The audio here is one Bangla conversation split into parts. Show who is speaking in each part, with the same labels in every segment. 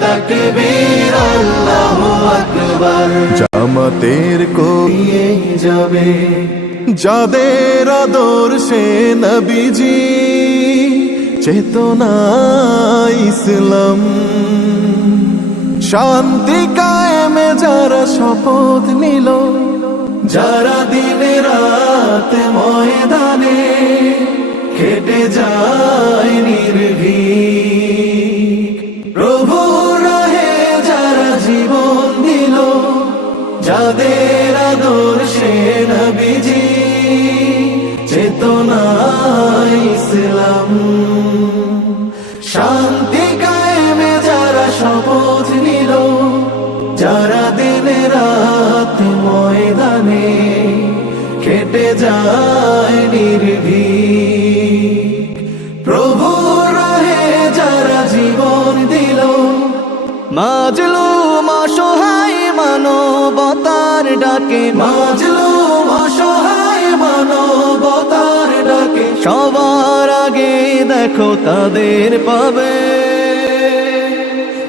Speaker 1: তাকবীর আল্লাহু আকবার।
Speaker 2: জামাতের করিয়ে
Speaker 1: যাবে।
Speaker 2: যাদের আদর্শে নবীজি চেতনা ইসলাম। শান্তি কায়েমে যারা শপথ নিল
Speaker 1: যারা দিনে রাত ময়দানে কেটে যায় দিনে রাত ময়দানে কেটে যায় নির্ভীক। প্রভু রাহে যারা জীবন দিল, মাজলু অসহায় মানবতার ডাকে। মাজলু অসহায় মানবতার ডাকে। সবার আগে দেখো তাদের পাবে।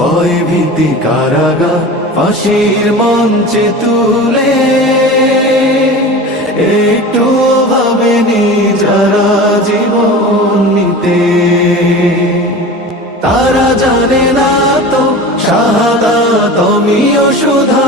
Speaker 1: ভয় ভীতি কারাগা ফাঁসির মঞ্চে তুলে। একটু ভাবেনি যারা জীবন নিতে। তারা জানে না তো শাহাদা তুমিও শুধু